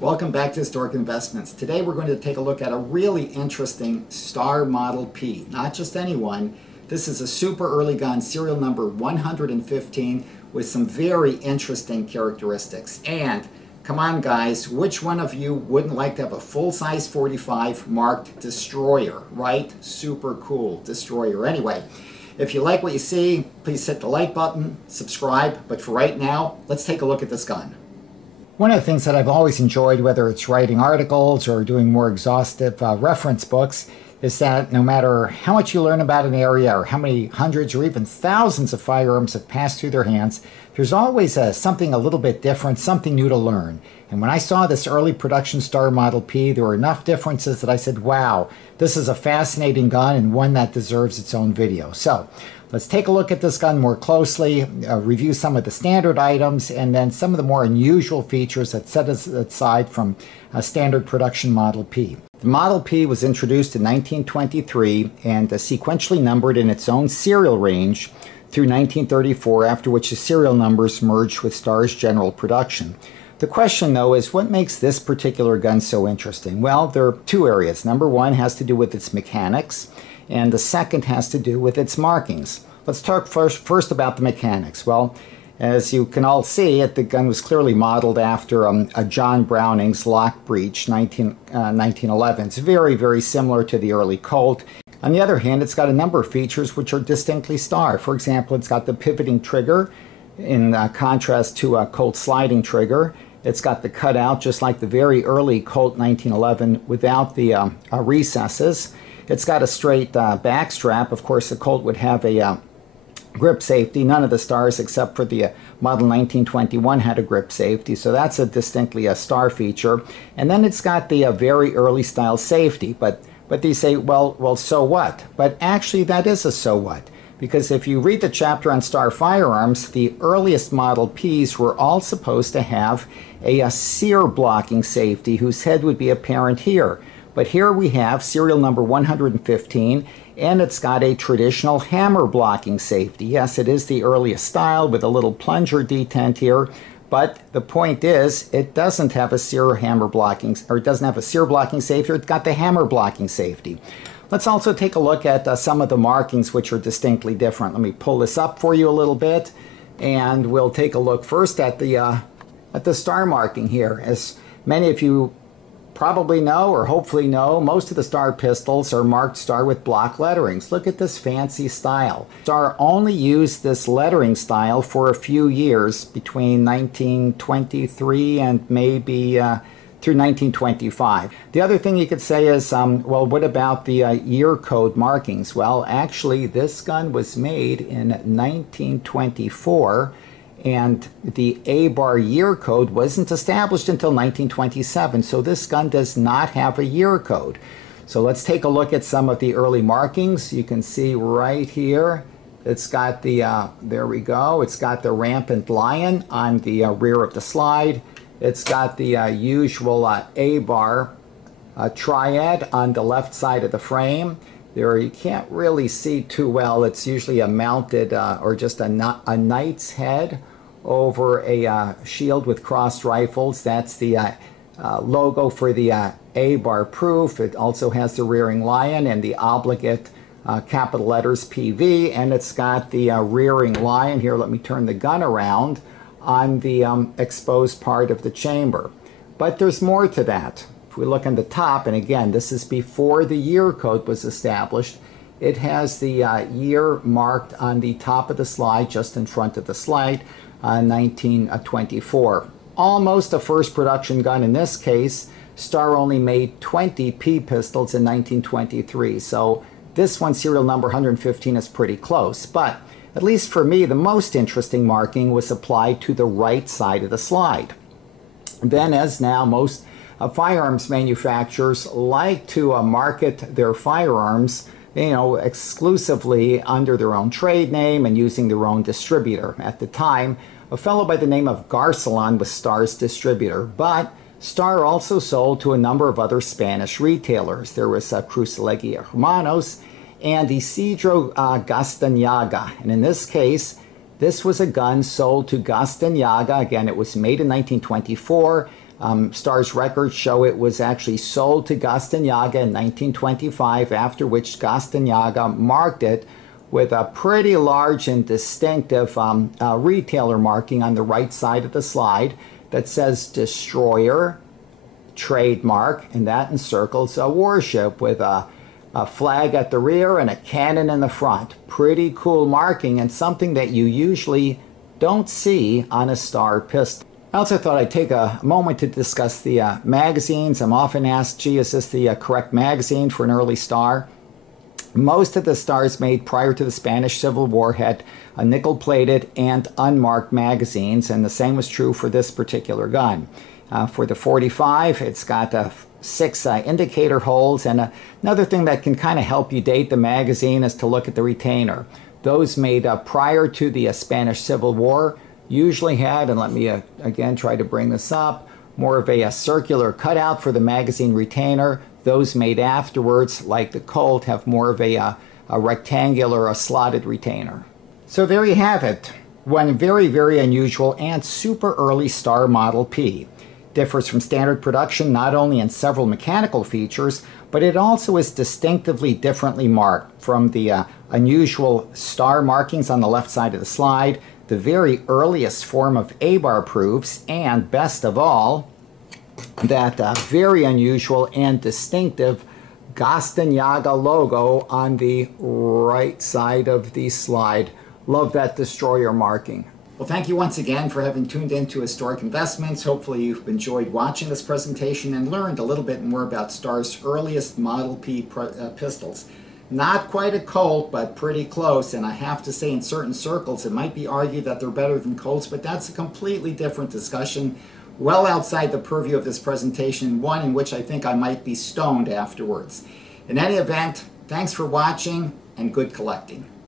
Welcome back to Historic Investments. Today we're going to take a look at a really interesting Star Model P. Not just any one. This is a super early gun, serial number 115, with some very interesting characteristics. And come on guys, which one of you wouldn't like to have a full-size 45 marked Destroyer, right? Super cool Destroyer. Anyway, if you like what you see, please hit the like button, subscribe, but for right now, let's take a look at this gun. One of the things that I've always enjoyed, whether it's writing articles or doing more exhaustive reference books, is that no matter how much you learn about an area or how many hundreds or even thousands of firearms have passed through their hands, there's always something a little bit different, something new to learn. And when I saw this early production Star Model P, there were enough differences that I said, wow, this is a fascinating gun and one that deserves its own video. So let's take a look at this gun more closely, review some of the standard items, and then some of the more unusual features that set us aside from a standard production Model P. The Model P was introduced in 1923 and sequentially numbered in its own serial range through 1934, after which the serial numbers merged with Star's general production. The question, though, is what makes this particular gun so interesting? Well, there are two areas. Number one has to do with its mechanics, and the second has to do with its markings. Let's talk first about the mechanics. Well, as you can all see, the gun was clearly modeled after a John Browning's lock breech 1911. It's very, very similar to the early Colt. On the other hand, it's got a number of features which are distinctly Star. For example, it's got the pivoting trigger in contrast to a Colt sliding trigger. It's got the cutout just like the very early Colt 1911 without the recesses. It's got a straight back strap. Of course, the Colt would have a grip safety. None of the Stars except for the model 1921 had a grip safety, so that's a distinctly a Star feature. And then it's got the very early style safety, but they say, well, so what? But actually, that is a so what. Because if you read the chapter on Star firearms, the earliest Model Ps were all supposed to have a sear blocking safety whose head would be apparent here. But here we have serial number 115, and it's got a traditional hammer blocking safety. Yes, it is the earliest style with a little plunger detent here, but the point is it doesn't have a sear hammer blocking, or it doesn't have a sear blocking safety, it's got the hammer blocking safety. Let's also take a look at some of the markings which are distinctly different. Let me pull this up for you a little bit, and we'll take a look first at the Star marking here. As many of you probably know, or hopefully know, most of the Star pistols are marked Star with block letterings. Look at this fancy style. Star only used this lettering style for a few years between 1923 and maybe through 1925. The other thing you could say is, well, what about the year code markings? Well, actually, this gun was made in 1924, and the A-bar year code wasn't established until 1927, so this gun does not have a year code. So let's take a look at some of the early markings. You can see right here, it's got the, there we go, it's got the rampant lion on the rear of the slide. It's got the usual A-bar triad on the left side of the frame. There you can't really see too well. It's usually a mounted or just a knight's head over a shield with crossed rifles. That's the logo for the A-bar proof. It also has the rearing lion and the obligate capital letters PV, and it's got the rearing lion here. Let me turn the gun around on the exposed part of the chamber. But there's more to that. If we look on the top, and again, this is before the year code was established, it has the year marked on the top of the slide, just in front of the slide, 1924. Almost a first production gun in this case. Star only made 20 P pistols in 1923, so this one, serial number 115, is pretty close. But at least for me, the most interesting marking was applied to the right side of the slide. Then, as now, most firearms manufacturers like to market their firearms, exclusively under their own trade name and using their own distributor. At the time, a fellow by the name of Garcelon was Star's distributor, but Star also sold to a number of other Spanish retailers. There was Crucelegui Hermanos and Isidro Gaztanaga. And in this case, this was a gun sold to Gaztanaga. Again, it was made in 1924. Star's records show it was actually sold to Gaztanaga in 1925, after which Gaztanaga marked it with a pretty large and distinctive retailer marking on the right side of the slide that says Destroyer, trademark, and that encircles a warship with a flag at the rear and a cannon in the front. Pretty cool marking, and something that you usually don't see on a Star pistol. I also thought I'd take a moment to discuss the magazines. I'm often asked, gee, is this the correct magazine for an early Star? Most of the Stars made prior to the Spanish Civil War had nickel-plated and unmarked magazines, and the same was true for this particular gun. For the 45, it's got 6 indicator holes, and another thing that can kind of help you date the magazine is to look at the retainer. Those made prior to the Spanish Civil War usually had, and let me again try to bring this up, more of a circular cutout for the magazine retainer. Those made afterwards, like the Colt, have more of a rectangular, slotted retainer. So there you have it. One very, very unusual and super early Star Model P. Differs from standard production not only in several mechanical features, but it also is distinctively differently marked, from the unusual star markings on the left side of the slide, the very earliest form of A-bar proofs, and best of all, that very unusual and distinctive Gaztanaga logo on the right side of the slide. Love that Destroyer marking. Well, thank you once again for having tuned in to Historic Investments. Hopefully you've enjoyed watching this presentation and learned a little bit more about Star's earliest Model P pistols. Not quite a Colt, but pretty close, and I have to say in certain circles it might be argued that they're better than Colts, but that's a completely different discussion, well outside the purview of this presentation, one in which I think I might be stoned afterwards. In any event, thanks for watching and good collecting.